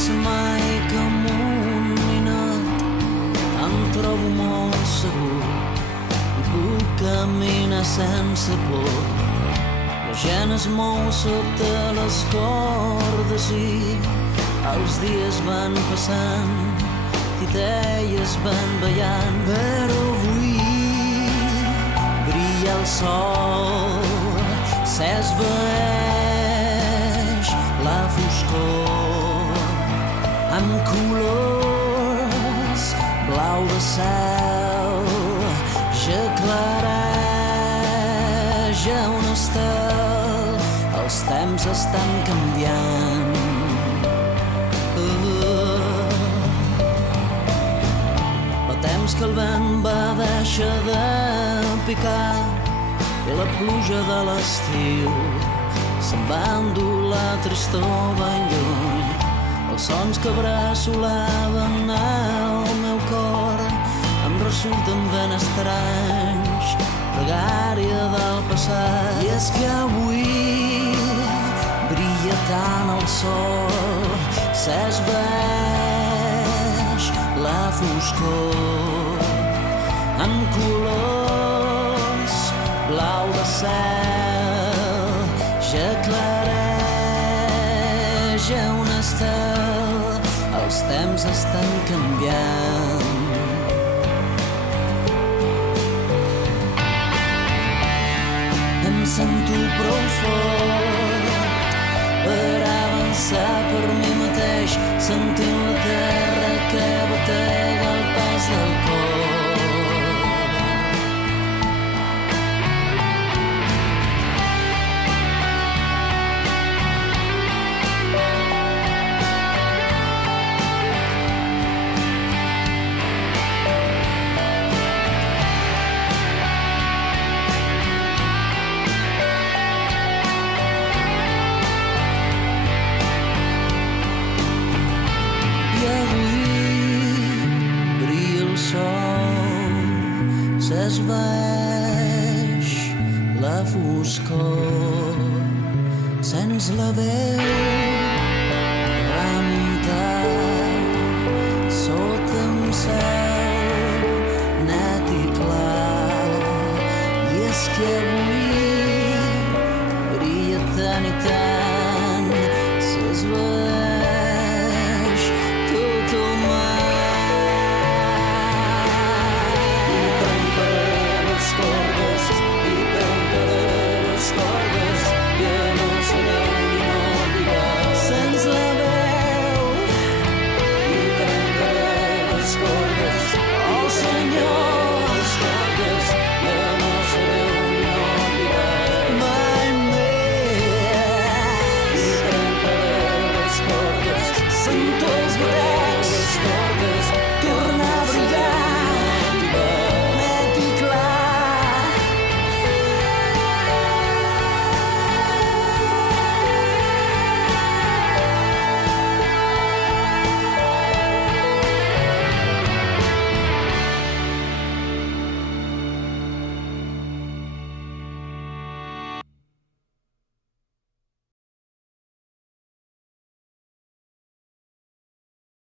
ser mai que amb un ninot em trobo molt segur i puc caminar sense por. La gent es mou sota les cordes i els dies van passant, titelles van ballant, però avui brilla el sol, s'esvaeix la foscor amb colors blau de cel, ja clareja un estel, els temps estan canviant. Fa temps que el vent va deixar de picar i la pluja de l'estiu se'n va endur la tristor ben lluny. Els sons que braçolaven el meu cor em resulten ben estranys, pregària del passat. I és que avui brilla tant el sol, s'esvaeix la foscor amb colors blau de cel, ja clareja un estel, els temps estan canviant. Em sento prou fort per avançar per mi mateix, sentint la terra que batega el pas del cor. S'esvaeix la foscor, sents la veu remuntar sota un cel net i clar. I és que avui brilla tant i tant, s'esvaeix